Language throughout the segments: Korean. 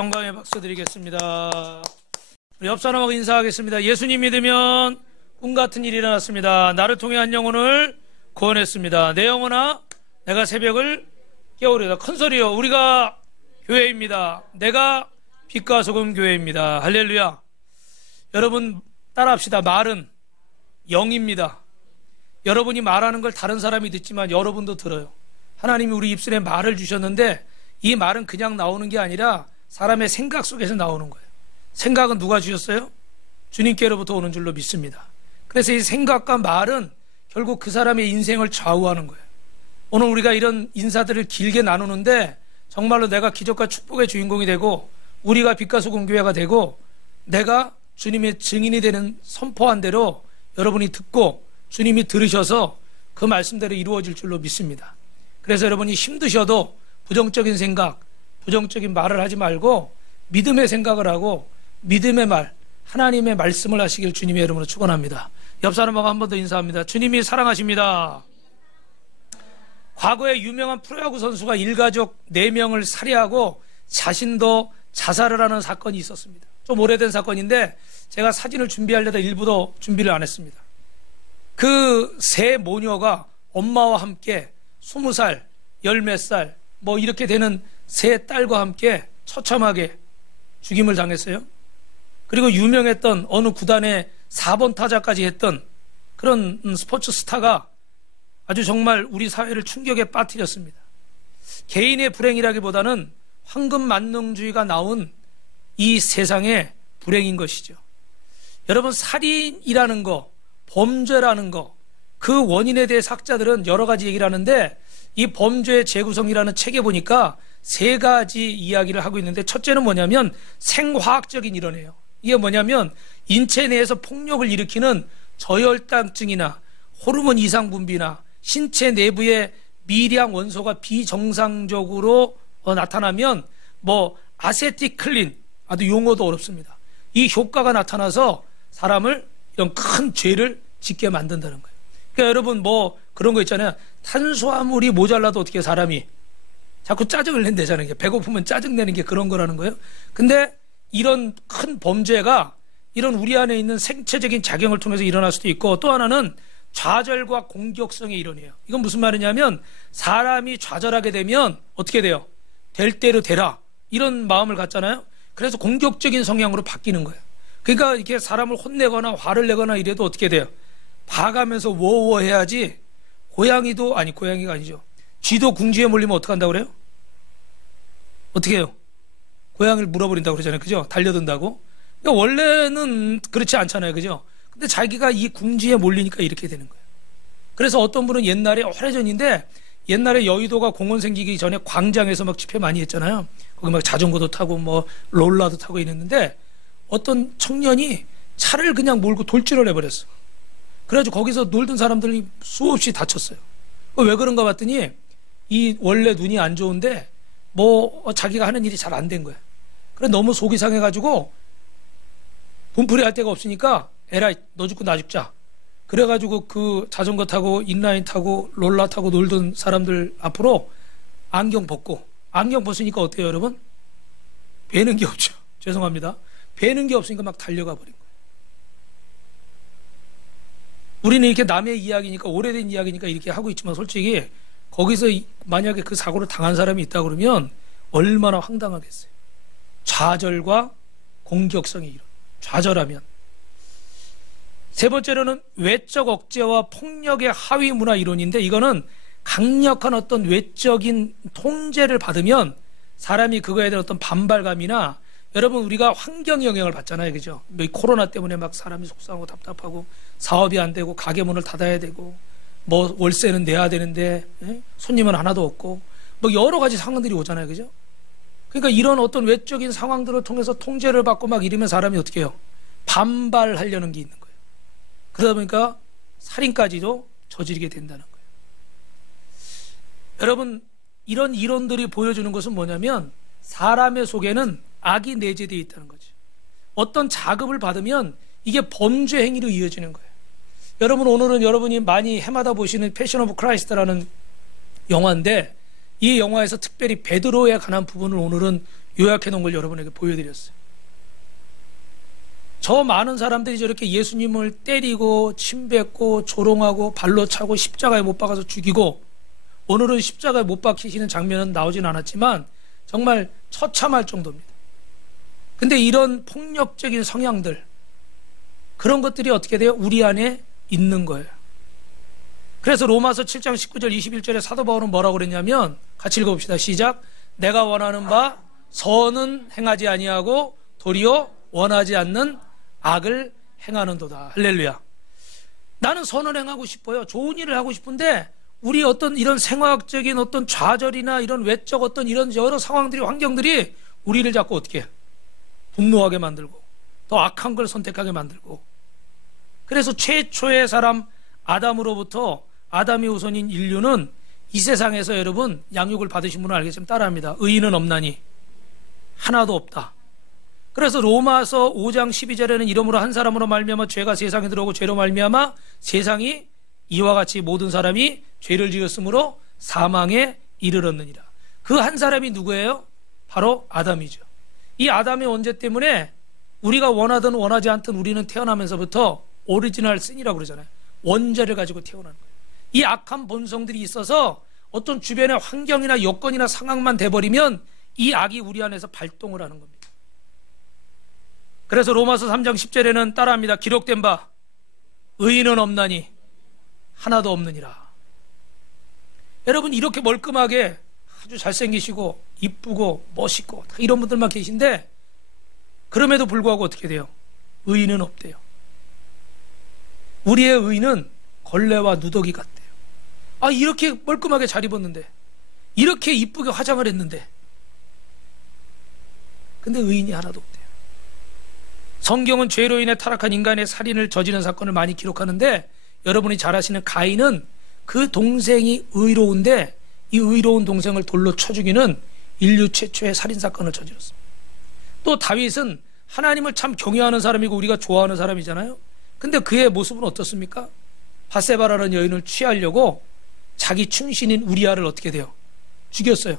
영광의 박수 드리겠습니다. 우리 옆 사람하고 인사하겠습니다. 예수님 믿으면 꿈같은 일이 일어났습니다. 나를 통해 한 영혼을 구원했습니다. 내 영혼아 내가 새벽을 깨우리다. 큰 소리요. 우리가 교회입니다. 내가 빛과 소금 교회입니다. 할렐루야. 여러분 따라합시다. 말은 영입니다. 여러분이 말하는 걸 다른 사람이 듣지만 여러분도 들어요. 하나님이 우리 입술에 말을 주셨는데 이 말은 그냥 나오는 게 아니라 사람의 생각 속에서 나오는 거예요. 생각은 누가 주셨어요? 주님께로부터 오는 줄로 믿습니다. 그래서 이 생각과 말은 결국 그 사람의 인생을 좌우하는 거예요. 오늘 우리가 이런 인사들을 길게 나누는데 정말로 내가 기적과 축복의 주인공이 되고 우리가 빛과 소금 교회가 되고 내가 주님의 증인이 되는 선포한 대로 여러분이 듣고 주님이 들으셔서 그 말씀대로 이루어질 줄로 믿습니다. 그래서 여러분이 힘드셔도 부정적인 생각, 부정적인 말을 하지 말고 믿음의 생각을 하고 믿음의 말, 하나님의 말씀을 하시길 주님의 이름으로 축원합니다. 옆 사람하고 한 번 더 인사합니다. 주님이 사랑하십니다. 과거에 유명한 프로야구 선수가 일가족 4명을 살해하고 자신도 자살을 하는 사건이 있었습니다. 좀 오래된 사건인데 제가 사진을 준비하려다 일부도 준비를 안 했습니다. 그 세 모녀가 엄마와 함께 20살, 10몇 살 뭐 이렇게 되는 세 딸과 함께 처참하게 죽임을 당했어요. 그리고 유명했던 어느 구단의 4번 타자까지 했던 그런 스포츠 스타가 아주 정말 우리 사회를 충격에 빠뜨렸습니다. 개인의 불행이라기보다는 황금만능주의가 나온 이 세상의 불행인 것이죠. 여러분 살인이라는 거, 범죄라는 거, 그 원인에 대해 학자들은 여러 가지 얘기를 하는데 이 범죄의 재구성이라는 책에 보니까 3가지 이야기를 하고 있는데 첫째는 뭐냐면 생화학적인 이론이에요. 이게 뭐냐면 인체 내에서 폭력을 일으키는 저혈당증이나 호르몬 이상 분비나 신체 내부의 미량 원소가 비정상적으로 나타나면 뭐 아세틸클린, 아주 용어도 어렵습니다. 이 효과가 나타나서 사람을 이런 큰 죄를 짓게 만든다는 거예요. 그러니까 여러분 뭐 그런 거 있잖아요. 탄수화물이 모자라도 어떻게 사람이 자꾸 짜증을 낸대잖아요. 배고프면 짜증내는 게 그런 거라는 거예요. 근데 이런 큰 범죄가 이런 우리 안에 있는 생체적인 작용을 통해서 일어날 수도 있고 또 하나는 좌절과 공격성의 이론이에요. 이건 무슨 말이냐면 사람이 좌절하게 되면 어떻게 돼요? 될 대로 되라 이런 마음을 갖잖아요. 그래서 공격적인 성향으로 바뀌는 거예요. 그러니까 이렇게 사람을 혼내거나 화를 내거나 이래도 어떻게 돼요? 봐가면서 워워 해야지. 고양이가 아니죠. 쥐도 궁지에 몰리면 어떻게 한다고 그래요? 어떻게 해요? 고양이를 물어버린다고 그러잖아요. 그죠? 달려든다고. 그러니까 원래는 그렇지 않잖아요. 그죠? 근데 자기가 이 궁지에 몰리니까 이렇게 되는 거예요. 그래서 어떤 분은 옛날에 오래전인데 옛날에 여의도가 공원 생기기 전에 광장에서 막 집회 많이 했잖아요. 거기 막 자전거도 타고 뭐 롤러도 타고 이랬는데 어떤 청년이 차를 그냥 몰고 돌진을 해버렸어. 그래가지고 거기서 놀던 사람들이 수없이 다쳤어요. 왜 그런가 봤더니 이 원래 눈이 안 좋은데 뭐 자기가 하는 일이 잘 안 된 거야. 그래 너무 속이 상해가지고 분풀이 할 데가 없으니까 에라이 너 죽고 나 죽자. 그래가지고 그 자전거 타고 인라인 타고 롤러 타고 놀던 사람들 앞으로 안경 벗으니까 어때요 여러분? 베는 게 없죠. 죄송합니다. 베는 게 없으니까 막 달려가 버린 거예요. 우리는 이렇게 남의 이야기니까 오래된 이야기니까 이렇게 하고 있지만 솔직히 거기서 만약에 그 사고를 당한 사람이 있다 그러면 얼마나 황당하겠어요. 좌절과 공격성의 이론. 좌절하면. 세 번째로는 외적 억제와 폭력의 하위 문화 이론인데 이거는 강력한 어떤 외적인 통제를 받으면 사람이 그거에 대한 어떤 반발감이나 여러분 우리가 환경 영향을 받잖아요. 그죠? 이 코로나 때문에 막 사람이 속상하고 답답하고 사업이 안 되고 가게 문을 닫아야 되고 뭐 월세는 내야 되는데 손님은 하나도 없고 뭐 여러 가지 상황들이 오잖아요. 그죠? 그러니까 이런 어떤 외적인 상황들을 통해서 통제를 받고 막 이러면 사람이 어떻게 해요? 반발하려는 게 있는 거예요. 그러다 보니까 살인까지도 저지르게 된다는 거예요. 여러분 이런 이론들이 보여주는 것은 뭐냐면 사람의 속에는 악이 내재되어 있다는 거죠. 어떤 자극을 받으면 이게 범죄 행위로 이어지는 거예요. 여러분 오늘은 여러분이 많이 해마다 보시는 패션 오브 크라이스트라는 영화인데 이 영화에서 특별히 베드로에 관한 부분을 오늘은 요약해 놓은 걸 여러분에게 보여드렸어요. 저 많은 사람들이 저렇게 예수님을 때리고 침뱉고 조롱하고 발로 차고 십자가에 못 박아서 죽이고, 오늘은 십자가에 못 박히시는 장면은 나오진 않았지만 정말 처참할 정도입니다. 근데 이런 폭력적인 성향들, 그런 것들이 어떻게 돼요? 우리 안에 있는 거예요. 그래서 로마서 7장 19절 21절에 사도 바울은 뭐라고 그랬냐면, 같이 읽어봅시다. 시작. 내가 원하는 바 선은 행하지 아니하고 도리어 원하지 않는 악을 행하는도다. 할렐루야. 나는 선을 행하고 싶어요. 좋은 일을 하고 싶은데 우리 어떤 이런 생화학적인 어떤 좌절이나 이런 외적 어떤 이런 여러 상황들이, 환경들이 우리를 자꾸 어떻게 해? 분노하게 만들고 더 악한 걸 선택하게 만들고. 그래서 최초의 사람 아담으로부터, 아담이 우선인 인류는 이 세상에서 여러분 양육을 받으신 분은 알겠지만 따라합니다. 의인은 없나니 하나도 없다. 그래서 로마서 5장 12절에는 이러므로 한 사람으로 말미암아 죄가 세상에 들어오고 죄로 말미암아 세상이 이와 같이 모든 사람이 죄를 지었으므로 사망에 이르렀느니라. 그 한 사람이 누구예요? 바로 아담이죠. 이 아담의 원죄 때문에 우리가 원하든 원하지 않든 우리는 태어나면서부터 오리지널 신이라고 그러잖아요. 원죄를 가지고 태어나는 거예요. 이 악한 본성들이 있어서 어떤 주변의 환경이나 여건이나 상황만 돼버리면 이 악이 우리 안에서 발동을 하는 겁니다. 그래서 로마서 3장 10절에는 따라합니다. 기록된 바 의인은 없나니 하나도 없느니라. 여러분, 이렇게 멀끔하게 아주 잘생기시고 이쁘고 멋있고 다 이런 분들만 계신데 그럼에도 불구하고 어떻게 돼요? 의인은 없대요. 우리의 의인은 걸레와 누더기 같대요. 아, 이렇게 멀끔하게 잘 입었는데, 이렇게 이쁘게 화장을 했는데, 근데 의인이 하나도 없대요. 성경은 죄로 인해 타락한 인간의 살인을 저지른 사건을 많이 기록하는데, 여러분이 잘 아시는 가인은 그 동생이 의로운데 이 의로운 동생을 돌로 쳐 죽이는 인류 최초의 살인사건을 저질렀습니다. 또 다윗은 하나님을 참 경외하는 사람이고 우리가 좋아하는 사람이잖아요. 근데 그의 모습은 어떻습니까? 바세바라는 여인을 취하려고 자기 충신인 우리아를 어떻게 돼요? 죽였어요.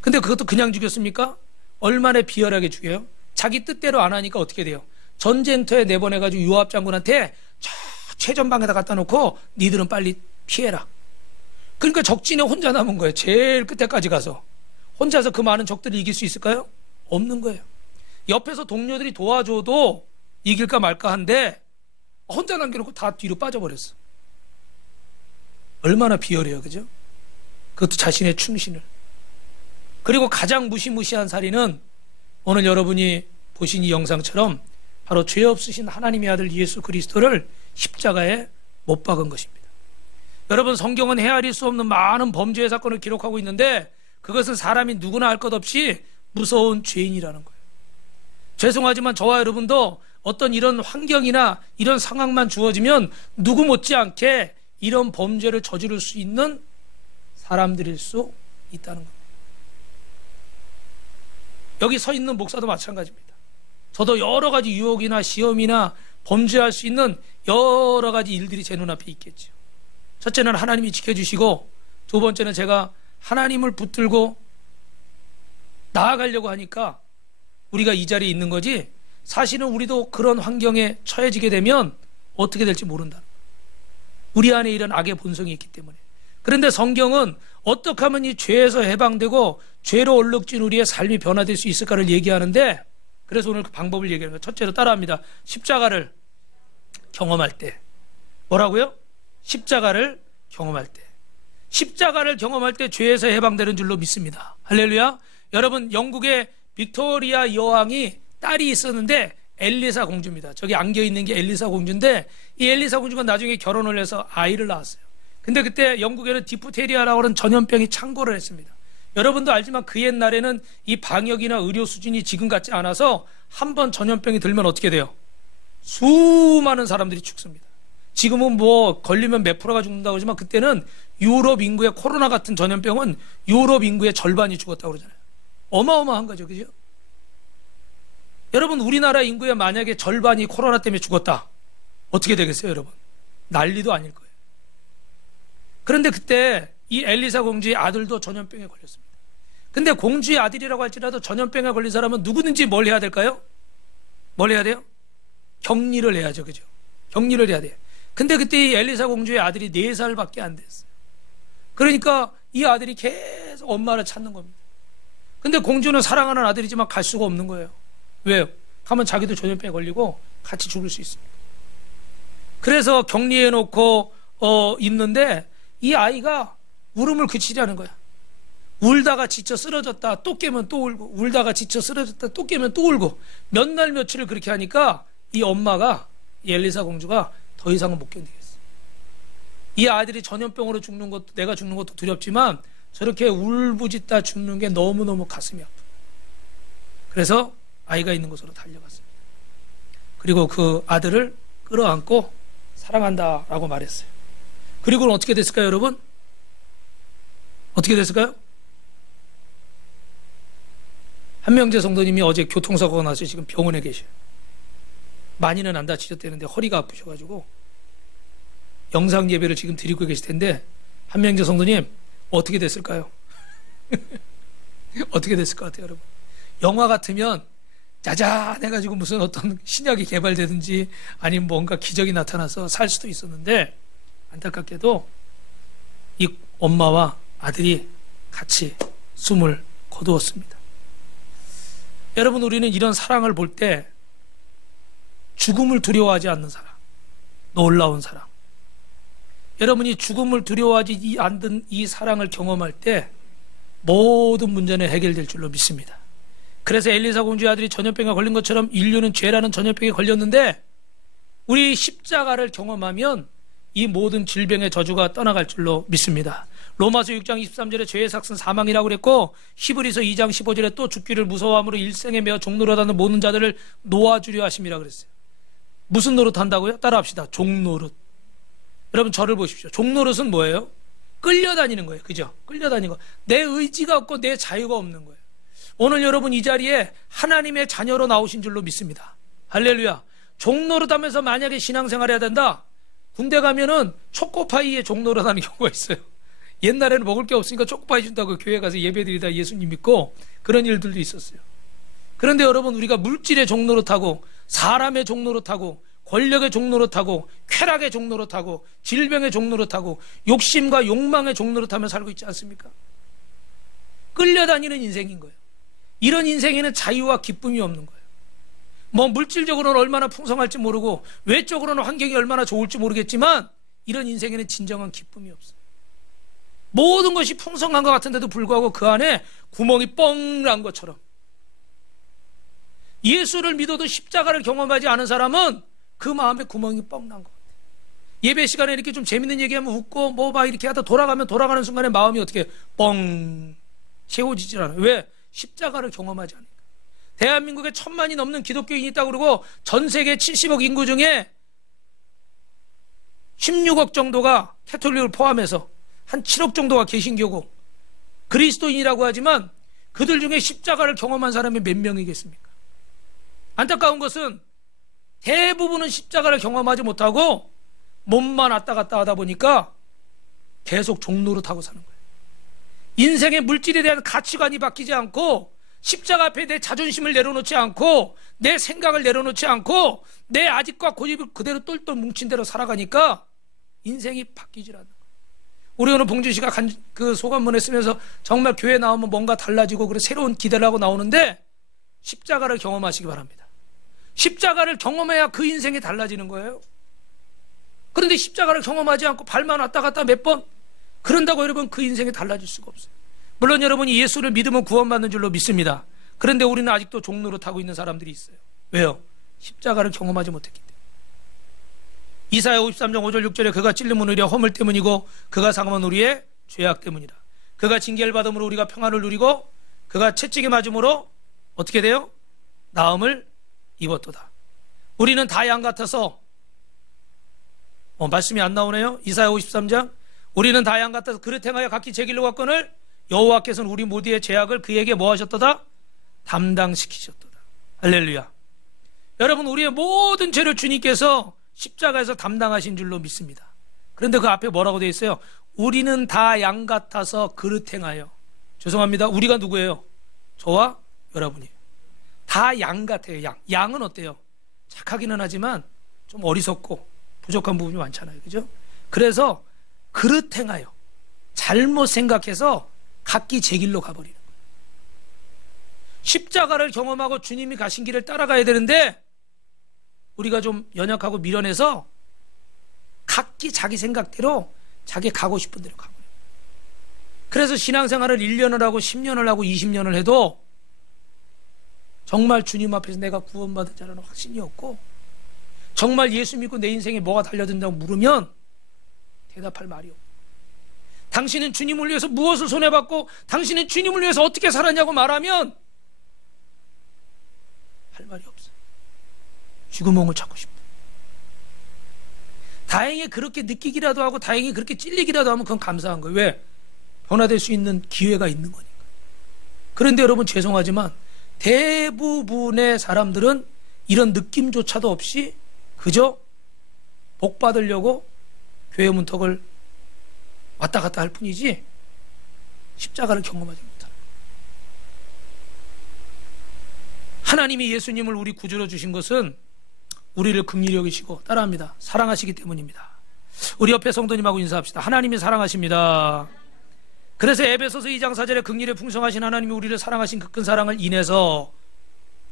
근데 그것도 그냥 죽였습니까? 얼마나 비열하게 죽여요? 자기 뜻대로 안 하니까 어떻게 돼요? 전쟁터에 내보내가지고 요압 장군한테 저 최전방에다 갖다 놓고 니들은 빨리 피해라. 그러니까 적진에 혼자 남은 거예요. 제일 끝에까지 가서. 혼자서 그 많은 적들을 이길 수 있을까요? 없는 거예요. 옆에서 동료들이 도와줘도 이길까 말까 한데 혼자 남겨놓고 다 뒤로 빠져버렸어. 얼마나 비열해요, 그죠? 그것도 자신의 충신을. 그리고 가장 무시무시한 살인은 오늘 여러분이 보신 이 영상처럼 바로 죄 없으신 하나님의 아들 예수 그리스도를 십자가에 못 박은 것입니다. 여러분, 성경은 헤아릴 수 없는 많은 범죄의 사건을 기록하고 있는데 그것은 사람이 누구나 알 것 없이 무서운 죄인이라는 거예요. 죄송하지만 저와 여러분도 어떤 이런 환경이나 이런 상황만 주어지면 누구 못지않게 이런 범죄를 저지를 수 있는 사람들일 수 있다는 겁니다. 여기 서 있는 목사도 마찬가지입니다. 저도 여러 가지 유혹이나 시험이나 범죄할 수 있는 여러 가지 일들이 제 눈앞에 있겠죠. 첫째는 하나님이 지켜주시고, 두 번째는 제가 하나님을 붙들고 나아가려고 하니까 우리가 이 자리에 있는 거지, 사실은 우리도 그런 환경에 처해지게 되면 어떻게 될지 모른다. 우리 안에 이런 악의 본성이 있기 때문에. 그런데 성경은 어떻게 하면 이 죄에서 해방되고 죄로 얼룩진 우리의 삶이 변화될 수 있을까를 얘기하는데, 그래서 오늘 그 방법을 얘기하는 거예요. 첫째로 따라합니다. 십자가를 경험할 때. 뭐라고요? 십자가를 경험할 때. 십자가를 경험할 때 죄에서 해방되는 줄로 믿습니다. 할렐루야. 여러분, 영국의 빅토리아 여왕이 딸이 있었는데 엘리사 공주입니다. 저기 안겨있는 게 엘리사 공주인데, 이 엘리사 공주가 나중에 결혼을 해서 아이를 낳았어요. 근데 그때 영국에는 디프테리아라고 하는 전염병이 창궐을 했습니다. 여러분도 알지만 그 옛날에는 이 방역이나 의료 수준이 지금 같지 않아서 한번 전염병이 들면 어떻게 돼요? 수많은 사람들이 죽습니다. 지금은 뭐 걸리면 몇 프로가 죽는다고 그러지만 그때는 유럽 인구의 코로나 같은 전염병은 유럽 인구의 절반이 죽었다고 그러잖아요. 어마어마한 거죠, 그죠? 여러분, 우리나라 인구의 만약에 절반이 코로나 때문에 죽었다, 어떻게 되겠어요, 여러분? 난리도 아닐 거예요. 그런데 그때 이 엘리사 공주의 아들도 전염병에 걸렸습니다. 근데 공주의 아들이라고 할지라도 전염병에 걸린 사람은 누구든지 뭘 해야 될까요? 뭘 해야 돼요? 격리를 해야죠. 그죠? 격리를 해야 돼요. 근데 그때 이 엘리사 공주의 아들이 4살밖에 안 됐어요. 그러니까 이 아들이 계속 엄마를 찾는 겁니다. 근데 공주는 사랑하는 아들이지만 갈 수가 없는 거예요. 왜요? 가면 자기도 전염병에 걸리고 같이 죽을 수 있습니다. 그래서 격리해 놓고 있는데 이 아이가 울음을 그치지 않은 거야. 울다가 지쳐 쓰러졌다 또 깨면 또 울고, 울다가 지쳐 쓰러졌다 또 깨면 또 울고, 몇 날 며칠을 그렇게 하니까 이 엄마가, 이 엘리사 공주가 더 이상은 못 견디겠어. 이 아들이 전염병으로 죽는 것도, 내가 죽는 것도 두렵지만 저렇게 울부짖다 죽는 게 너무너무 가슴이 아프다. 그래서 아이가 있는 곳으로 달려갔습니다. 그리고 그 아들을 끌어안고 사랑한다 라고 말했어요. 그리고는 어떻게 됐을까요, 여러분? 어떻게 됐을까요? 한명재 성도님이 어제 교통사고가 나서 지금 병원에 계셔요. 많이는 안 다치셨다는데 허리가 아프셔가지고 영상 예배를 지금 드리고 계실 텐데, 한명재 성도님 어떻게 됐을까요? 어떻게 됐을 것 같아요, 여러분? 영화 같으면 짜잔해가지고 무슨 어떤 신약이 개발되든지 아니면 뭔가 기적이 나타나서 살 수도 있었는데, 안타깝게도 이 엄마와 아들이 같이 숨을 거두었습니다. 여러분, 우리는 이런 사랑을 볼 때 죽음을 두려워하지 않는 사랑, 놀라운 사랑, 여러분이 죽음을 두려워하지 않는 이 사랑을 경험할 때 모든 문제는 해결될 줄로 믿습니다. 그래서 엘리사 공주의 아들이 전염병에 걸린 것처럼 인류는 죄라는 전염병에 걸렸는데, 우리 십자가를 경험하면 이 모든 질병의 저주가 떠나갈 줄로 믿습니다. 로마서 6장 23절에 죄의 삭은 사망이라고 그랬고, 히브리서 2장 15절에 또 죽기를 무서워함으로 일생에 매어 종노릇하는 모든 자들을 놓아주려 하심이라 그랬어요. 무슨 노릇 한다고요? 따라합시다. 종노릇. 여러분, 저를 보십시오. 종노릇은 뭐예요? 끌려다니는 거예요. 그죠? 끌려다니는 거. 내 의지가 없고 내 자유가 없는 거예요. 오늘 여러분 이 자리에 하나님의 자녀로 나오신 줄로 믿습니다. 할렐루야. 종노릇 하면서 만약에 신앙생활 해야 된다, 군대 가면은 초코파이에 종노릇 하는 경우가 있어요. 옛날에는 먹을 게 없으니까 초코파이 준다고 교회 가서 예배드리다 예수님 믿고 그런 일들도 있었어요. 그런데 여러분, 우리가 물질의 종노릇하고 사람의 종노릇하고 권력의 종노릇하고 쾌락의 종노릇하고 질병의 종노릇하고 욕심과 욕망의 종노릇하며 살고 있지 않습니까? 끌려다니는 인생인 거예요. 이런 인생에는 자유와 기쁨이 없는 거예요. 뭐 물질적으로는 얼마나 풍성할지 모르고 외적으로는 환경이 얼마나 좋을지 모르겠지만 이런 인생에는 진정한 기쁨이 없어요. 모든 것이 풍성한 것 같은데도 불구하고 그 안에 구멍이 뻥 난 것처럼, 예수를 믿어도 십자가를 경험하지 않은 사람은 그 마음에 구멍이 뻥 난 것 같아요. 예배 시간에 이렇게 좀 재밌는 얘기하면 웃고 뭐 막 이렇게 하다 돌아가는 순간에 마음이 어떻게 뻥 채워지질 않아요. 왜? 십자가를 경험하지 않으니까. 대한민국에 1000만이 넘는 기독교인이 있다고 그러고 전 세계 70억 인구 중에 16억 정도가 캐톨릭을 포함해서 한 7억 정도가 개신교고 그리스도인이라고 하지만 그들 중에 십자가를 경험한 사람이 몇 명이겠습니까? 안타까운 것은 대부분은 십자가를 경험하지 못하고 몸만 왔다 갔다 하다 보니까 계속 종노릇하고 사는 거예요. 인생의 물질에 대한 가치관이 바뀌지 않고, 십자가 앞에 내 자존심을 내려놓지 않고, 내 생각을 내려놓지 않고, 내 아집과 고집을 그대로 똘똘 뭉친 대로 살아가니까 인생이 바뀌질 않는 거예요. 우리 오늘 봉준 씨가 그 소감문에 쓰면서 정말 교회 나오면 뭔가 달라지고 그래 새로운 기대를 하고 나오는데, 십자가를 경험하시기 바랍니다. 십자가를 경험해야 그 인생이 달라지는 거예요. 그런데 십자가를 경험하지 않고 발만 왔다 갔다 몇 번, 그런다고 여러분 그 인생이 달라질 수가 없어요. 물론 여러분이 예수를 믿으면 구원받는 줄로 믿습니다. 그런데 우리는 아직도 종노릇하고 있는 사람들이 있어요. 왜요? 십자가를 경험하지 못했기 때문에. 이사야 53장 5절 6절에 그가 찔림은 우리의 허물 때문이고 그가 상함은 우리의 죄악 때문이라. 그가 징계를 받음으로 우리가 평안을 누리고 그가 채찍에 맞음으로 어떻게 돼요? 나음을 입었도다. 우리는 다 양 같아서, 말씀이 안 나오네요. 이사야 53장, 우리는 다 양 같아서 그릇 행하여 각기 제 길로 갔거늘 여호와께서는 우리 모두의 죄악을 그에게 뭐 하셨도다? 담당시키셨도다. 할렐루야. 여러분, 우리의 모든 죄를 주님께서 십자가에서 담당하신 줄로 믿습니다. 그런데 그 앞에 뭐라고 되어 있어요? 우리는 다 양 같아서 그릇 행하여. 죄송합니다. 우리가 누구예요? 저와 여러분이에요. 다 양 같아요. 양은 어때요? 착하기는 하지만 좀 어리석고 부족한 부분이 많잖아요. 그죠? 그래서 그릇 행하여. 잘못 생각해서 각기 제 길로 가버리는 거예요. 십자가를 경험하고 주님이 가신 길을 따라가야 되는데 우리가 좀 연약하고 미련해서 각기 자기 생각대로 자기 가고 싶은 대로 가버려요. 그래서 신앙생활을 1년을 하고 10년을 하고 20년을 해도 정말 주님 앞에서 내가 구원받은 자라는 확신이 없고 정말 예수 믿고 내 인생에 뭐가 달려든다고 물으면 대답할 말이 없고 당신은 주님을 위해서 무엇을 손해봤고 당신은 주님을 위해서 어떻게 살았냐고 말하면 할 말이 없어요. 쥐구멍을 찾고 싶어요. 다행히 그렇게 느끼기라도 하고 다행히 그렇게 찔리기라도 하면 그건 감사한 거예요. 왜? 변화될 수 있는 기회가 있는 거니까. 그런데 여러분 죄송하지만 대부분의 사람들은 이런 느낌조차도 없이 그저 복 받으려고 교회 문턱을 왔다 갔다 할 뿐이지 십자가를 경험하지 못하는 거예요. 하나님이 예수님을 우리 구주로 주신 것은 우리를 긍휼히 여기시고 따라합니다. 사랑하시기 때문입니다. 우리 옆에 성도님하고 인사합시다. 하나님이 사랑하십니다. 그래서 에베소서 2장 4절에 긍휼에 풍성하신 하나님이 우리를 사랑하신 그 큰 사랑을 인해서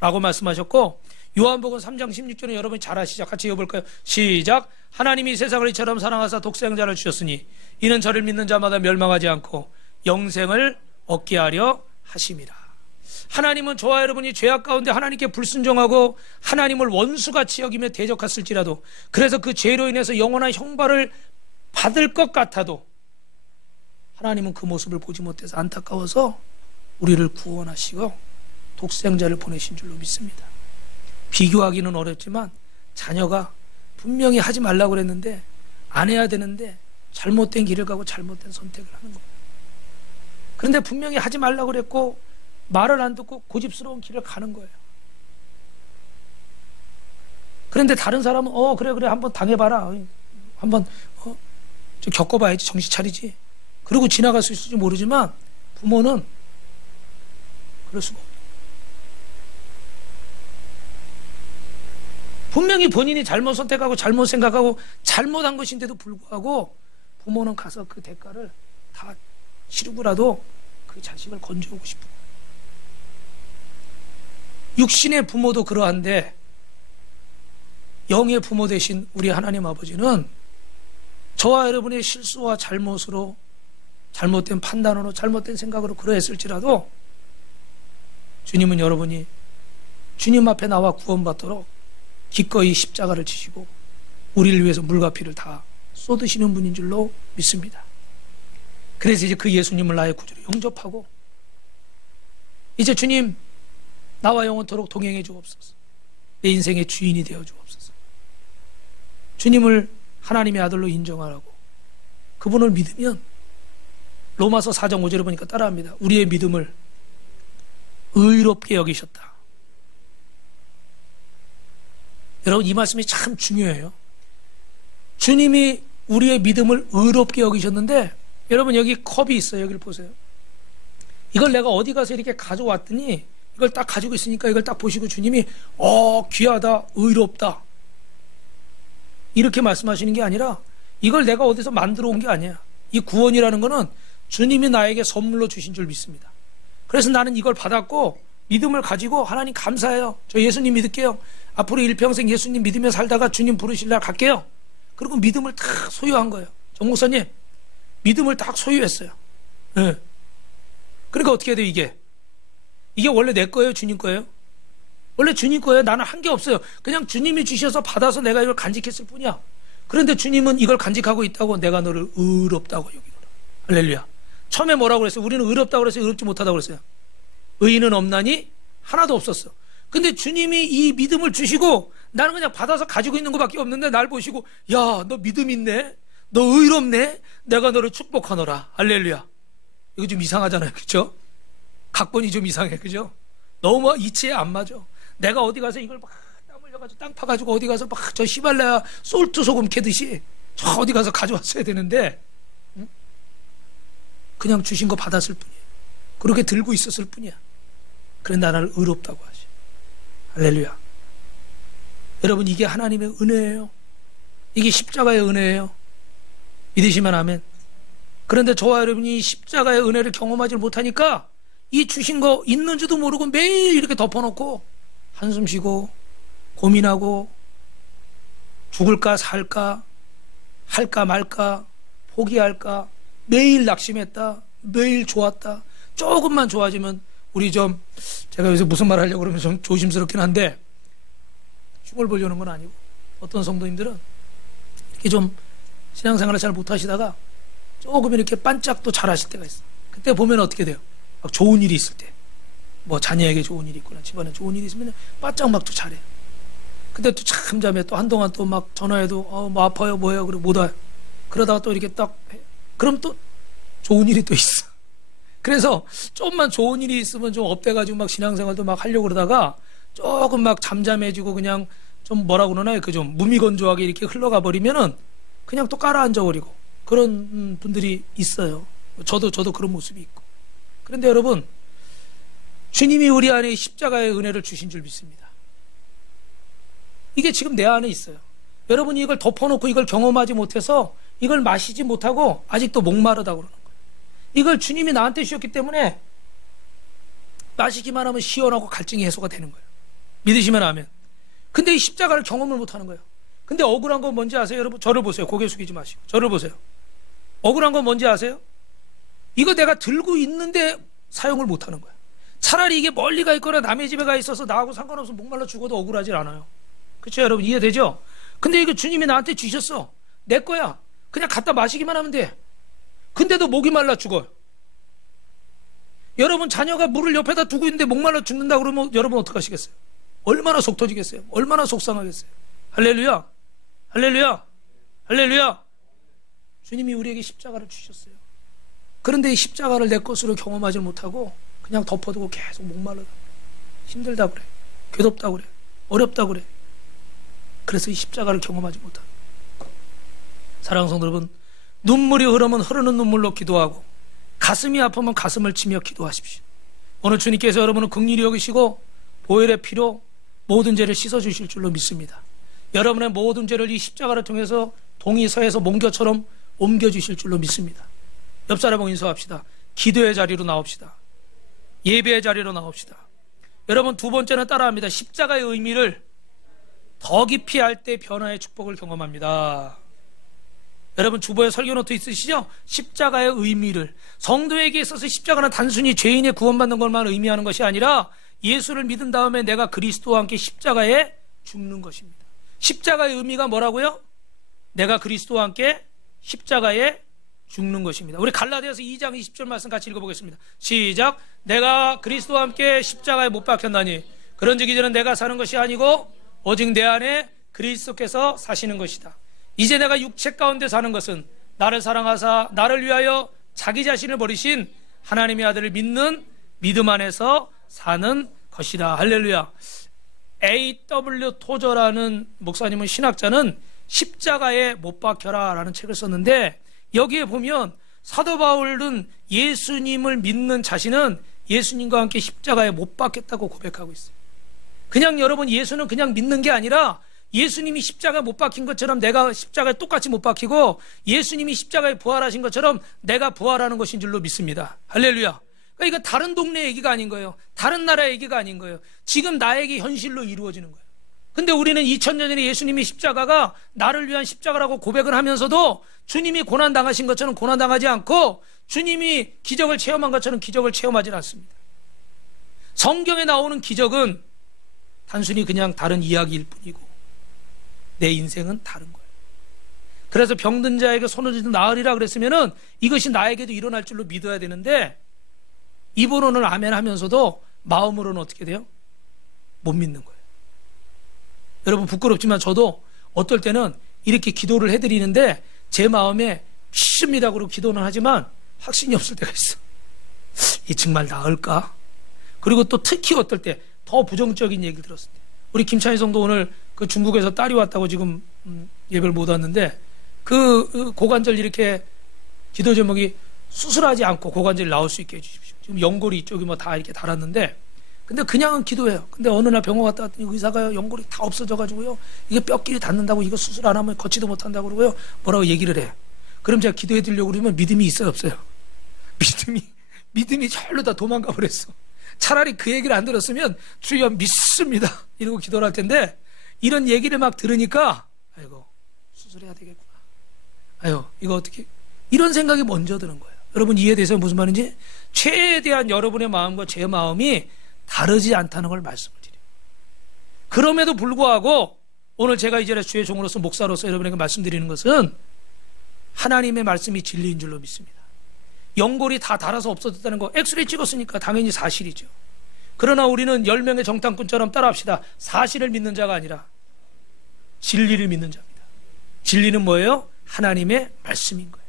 라고 말씀하셨고 요한복음 3장 16절에 여러분이 잘 아시죠? 같이 읽어볼까요? 시작. 하나님이 세상을 이처럼 사랑하사 독생자를 주셨으니 이는 저를 믿는 자마다 멸망하지 않고 영생을 얻게 하려 하심이라. 하나님은 저와 여러분이 죄악 가운데 하나님께 불순종하고 하나님을 원수같이 여기며 대적했을지라도 그래서 그 죄로 인해서 영원한 형벌을 받을 것 같아도 하나님은 그 모습을 보지 못해서 안타까워서 우리를 구원하시고 독생자를 보내신 줄로 믿습니다. 비교하기는 어렵지만 자녀가 분명히 하지 말라고 그랬는데 안 해야 되는데 잘못된 길을 가고 잘못된 선택을 하는 거예요. 그런데 분명히 하지 말라고 그랬고 말을 안 듣고 고집스러운 길을 가는 거예요. 그런데 다른 사람은 그래 한번 당해봐라. 한번 좀 겪어봐야지 정신 차리지. 그리고 지나갈 수 있을지 모르지만 부모는 그럴 수가 없어요. 분명히 본인이 잘못 선택하고 잘못 생각하고 잘못한 것인데도 불구하고 부모는 가서 그 대가를 다 치르고라도 그 자식을 건져오고 싶은 거예요. 육신의 부모도 그러한데 영의 부모 되신 우리 하나님 아버지는 저와 여러분의 실수와 잘못으로 잘못된 판단으로 잘못된 생각으로 그러했을지라도 주님은 여러분이 주님 앞에 나와 구원받도록 기꺼이 십자가를 지시고 우리를 위해서 물과 피를 다 쏟으시는 분인 줄로 믿습니다. 그래서 이제 그 예수님을 나의 구주로 영접하고 이제 주님 나와 영원토록 동행해 주옵소서. 내 인생의 주인이 되어 주옵소서. 주님을 하나님의 아들로 인정하라고 그분을 믿으면 로마서 4장 5절에 보니까 따라합니다. 우리의 믿음을 의롭게 여기셨다. 여러분 이 말씀이 참 중요해요. 주님이 우리의 믿음을 의롭게 여기셨는데 여러분 여기 컵이 있어요. 여기를 보세요. 이걸 내가 어디 가서 이렇게 가져왔더니 이걸 딱 가지고 있으니까 이걸 딱 보시고 주님이 귀하다 의롭다 이렇게 말씀하시는 게 아니라 이걸 내가 어디서 만들어 온 게 아니야. 이 구원이라는 거는 주님이 나에게 선물로 주신 줄 믿습니다. 그래서 나는 이걸 받았고 믿음을 가지고 하나님 감사해요. 저 예수님 믿을게요. 앞으로 일평생 예수님 믿으며 살다가 주님 부르실 날 갈게요. 그리고 믿음을 딱 소유한 거예요. 정 목사님 믿음을 딱 소유했어요. 네. 그러니까 어떻게 해야 돼요? 이게 원래 내 거예요? 주님 거예요? 원래 주님 거예요. 나는 한 게 없어요. 그냥 주님이 주셔서 받아서 내가 이걸 간직했을 뿐이야. 그런데 주님은 이걸 간직하고 있다고 내가 너를 의롭다고 여기노라. 할렐루야. 처음에 뭐라고 그랬어요? 우리는 의롭다고 그랬어요? 의롭지 못하다고 그랬어요? 의인은 없나니 하나도 없었어. 근데 주님이 이 믿음을 주시고 나는 그냥 받아서 가지고 있는 것밖에 없는데 날 보시고 야, 너 믿음 있네? 너 의롭네? 내가 너를 축복하노라. 할렐루야. 이거 좀 이상하잖아요. 그렇죠? 각본이 좀 이상해. 그죠? 너무 이치에 안 맞아. 내가 어디 가서 이걸 막 땀 흘려가지고 땅 파가지고 어디 가서 막 저 시발레야 솔트 소금 캐듯이 저 어디 가서 가져왔어야 되는데 그냥 주신 거 받았을 뿐이에요. 그렇게 들고 있었을 뿐이야. 그래 나를 의롭다고 하지. 할렐루야. 여러분, 이게 하나님의 은혜예요. 이게 십자가의 은혜예요. 믿으시면 아멘. 그런데 저와 여러분이 십자가의 은혜를 경험하지 못하니까 이 주신 거 있는 줄도 모르고 매일 이렇게 덮어놓고 한숨 쉬고 고민하고 죽을까 살까 할까 말까 포기할까 매일 낙심했다. 매일 좋았다. 조금만 좋아지면 우리 좀 제가 여기서 무슨 말 하려고 그러면 좀 조심스럽긴 한데 흉을 보려는 건 아니고 어떤 성도님들은 이렇게 좀 신앙생활을 잘 못하시다가 조금 이렇게 반짝 또 잘하실 때가 있어. 그때 보면 어떻게 돼요? 막 좋은 일이 있을 때, 뭐 자녀에게 좋은 일이 있거나 집안에 좋은 일이 있으면 바짝 막 또 잘해. 근데 또 잠잠해. 또 한동안 또 막 전화해도 뭐 아파요 뭐예요 그리고 못 와요. 그러다가 또 이렇게 딱 해. 그럼 또 좋은 일이 또 있어. 그래서 조금만 좋은 일이 있으면 좀 업돼가지고 막 신앙생활도 막 하려고 그러다가 조금 막 잠잠해지고 그냥 좀 뭐라 그러나요? 그 좀 무미건조하게 이렇게 흘러가 버리면은 그냥 또 깔아앉아 버리고 그런 분들이 있어요. 저도 그런 모습이 있고. 그런데 여러분, 주님이 우리 안에 십자가의 은혜를 주신 줄 믿습니다. 이게 지금 내 안에 있어요. 여러분이 이걸 덮어놓고 이걸 경험하지 못해서 이걸 마시지 못하고 아직도 목마르다고 그러는 거예요. 이걸 주님이 나한테 주셨기 때문에 마시기만 하면 시원하고 갈증이 해소가 되는 거예요. 믿으시면 아멘. 근데 이 십자가를 경험을 못하는 거예요. 근데 억울한 건 뭔지 아세요? 여러분, 저를 보세요. 고개 숙이지 마시고 저를 보세요. 억울한 건 뭔지 아세요? 이거 내가 들고 있는데 사용을 못하는 거야. 차라리 이게 멀리 가 있거나 남의 집에 가 있어서 나하고 상관없어 목말라 죽어도 억울하지 않아요. 그렇죠 여러분? 이해되죠? 근데 이거 주님이 나한테 주셨어. 내 거야. 그냥 갖다 마시기만 하면 돼. 근데도 목이 말라 죽어요. 여러분, 자녀가 물을 옆에다 두고 있는데 목말라 죽는다 그러면 여러분 어떡하시겠어요? 얼마나 속 터지겠어요? 얼마나 속상하겠어요? 할렐루야, 할렐루야, 할렐루야. 주님이 우리에게 십자가를 주셨어요. 그런데 이 십자가를 내 것으로 경험하지 못하고 그냥 덮어두고 계속 목마르다, 힘들다 그래, 괴롭다 그래, 어렵다 그래. 그래서 이 십자가를 경험하지 못하고. 사랑하는 성도 여러분, 눈물이 흐르면 흐르는 눈물로 기도하고 가슴이 아프면 가슴을 치며 기도하십시오. 오늘 주님께서 여러분을 긍휼히 여기시고 보혈의 피로 모든 죄를 씻어주실 줄로 믿습니다. 여러분의 모든 죄를 이 십자가를 통해서 동이 서에서 몽교처럼 옮겨주실 줄로 믿습니다. 옆 사람하고 인사합시다. 기도의 자리로 나옵시다. 예배의 자리로 나옵시다. 여러분, 두 번째는 따라합니다. 십자가의 의미를 더 깊이 알 때 변화의 축복을 경험합니다. 여러분, 주보에 설교 노트 있으시죠? 십자가의 의미를. 성도에게 있어서 십자가는 단순히 죄인의 구원받는 것만 의미하는 것이 아니라 예수를 믿은 다음에 내가 그리스도와 함께 십자가에 죽는 것입니다. 십자가의 의미가 뭐라고요? 내가 그리스도와 함께 십자가에 죽는 것입니다. 우리 갈라디아서 2장 20절 말씀 같이 읽어보겠습니다. 시작. 내가 그리스도와 함께 십자가에 못 박혔나니 그런즉 이제는 내가 사는 것이 아니고 오직 내 안에 그리스도께서 사시는 것이다. 이제 내가 육체 가운데 사는 것은 나를 사랑하사 나를 위하여 자기 자신을 버리신 하나님의 아들을 믿는 믿음 안에서 사는 것이다. 할렐루야. A.W. 토저라는 목사님은, 신학자는 십자가에 못 박혀라 라는 책을 썼는데, 여기에 보면 사도 바울은 예수님을 믿는 자신은 예수님과 함께 십자가에 못 박혔다고 고백하고 있어요. 그냥 여러분, 예수는 그냥 믿는 게 아니라 예수님이 십자가에 못 박힌 것처럼 내가 십자가에 똑같이 못 박히고 예수님이 십자가에 부활하신 것처럼 내가 부활하는 것인 줄로 믿습니다. 할렐루야. 그러니까 이거 다른 동네 얘기가 아닌 거예요. 다른 나라 얘기가 아닌 거예요. 지금 나에게 현실로 이루어지는 거예요. 근데 우리는 2000년 전에 예수님이 십자가가 나를 위한 십자가라고 고백을 하면서도 주님이 고난당하신 것처럼 고난당하지 않고 주님이 기적을 체험한 것처럼 기적을 체험하지 않습니다. 성경에 나오는 기적은 단순히 그냥 다른 이야기일 뿐이고 내 인생은 다른 거예요. 그래서 병든 자에게 손을 쥐든 나으리라 그랬으면은 이것이 나에게도 일어날 줄로 믿어야 되는데, 입으로는 아멘 하면서도 마음으로는 어떻게 돼요? 못 믿는 거예요. 여러분, 부끄럽지만 저도 어떨 때는 이렇게 기도를 해드리는데 제 마음에 믿습니다 그러고 기도는 하지만 확신이 없을 때가 있어. 이 정말 나을까? 그리고 또 특히 어떨 때 더 부정적인 얘기를 들었을 때, 우리 김찬희 성도 오늘 그 중국에서 딸이 왔다고 지금 예배를 못 왔는데 그 고관절 이렇게 기도 제목이 수술하지 않고 고관절 나올 수 있게 해주십시오. 지금 연골이 이쪽이 뭐 다 이렇게 달았는데, 근데 그냥은 기도해요. 근데 어느 날 병원 갔다 왔더니 의사가 연골이 다 없어져가지고요, 이게 뼈끼리 닿는다고 이거 수술 안 하면 걷지도 못한다고 그러고요, 뭐라고 얘기를 해. 그럼 제가 기도해 드리려고 그러면 믿음이 있어요, 없어요? 믿음이 절로 다 도망가 버렸어. 차라리 그 얘기를 안 들었으면 주여 믿습니다 이러고 기도를 할 텐데, 이런 얘기를 막 들으니까 아이고 수술해야 되겠구나, 아유 이거 어떻게, 이런 생각이 먼저 드는 거예요. 여러분 이해돼서 무슨 말인지? 죄에 대한 여러분의 마음과 제 마음이 다르지 않다는 걸 말씀을 드려요. 그럼에도 불구하고 오늘 제가 이제 주의 종으로서 목사로서 여러분에게 말씀드리는 것은 하나님의 말씀이 진리인 줄로 믿습니다. 연골이 다 닳아서 없어졌다는 거 엑스레이 찍었으니까 당연히 사실이죠. 그러나 우리는 10명의 정탐꾼처럼 따라합시다. 사실을 믿는 자가 아니라 진리를 믿는 자입니다. 진리는 뭐예요? 하나님의 말씀인 거예요.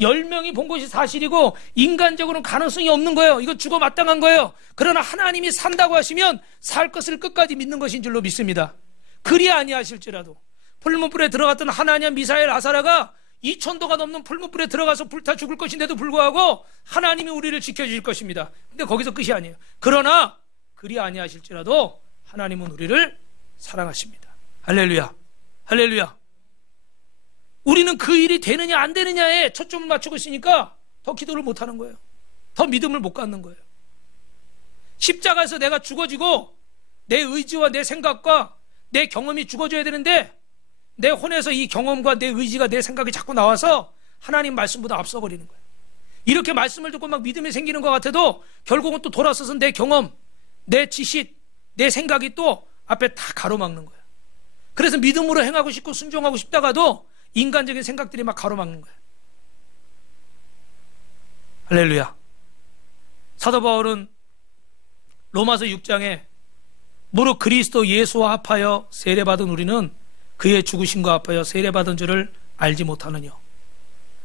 10명이 본 것이 사실이고 인간적으로는 가능성이 없는 거예요. 이거 죽어 마땅한 거예요. 그러나 하나님이 산다고 하시면 살 것을 끝까지 믿는 것인 줄로 믿습니다. 그리 아니하실지라도 풀무불에 들어갔던 하나냐, 미사엘, 아사라가 2000도가 넘는 풀무불에 들어가서 불타 죽을 것인데도 불구하고 하나님이 우리를 지켜주실 것입니다. 근데 거기서 끝이 아니에요. 그러나 그리 아니하실지라도 하나님은 우리를 사랑하십니다. 할렐루야, 할렐루야. 우리는 그 일이 되느냐 안 되느냐에 초점을 맞추고 있으니까 더 기도를 못하는 거예요. 더 믿음을 못 갖는 거예요. 십자가에서 내가 죽어지고 내 의지와 내 생각과 내 경험이 죽어져야 되는데, 내 혼에서 이 경험과 내 의지가, 내 생각이 자꾸 나와서 하나님 말씀보다 앞서버리는 거예요. 이렇게 말씀을 듣고 막 믿음이 생기는 것 같아도 결국은 또 돌아서서 내 경험, 내 지식, 내 생각이 또 앞에 다 가로막는 거예요. 그래서 믿음으로 행하고 싶고 순종하고 싶다가도 인간적인 생각들이 막 가로막는 거예요. 할렐루야. 사도 바울은 로마서 6장에 무릇 그리스도 예수와 합하여 세례받은 우리는 그의 죽으심과 합하여 세례받은 줄을 알지 못하느냐.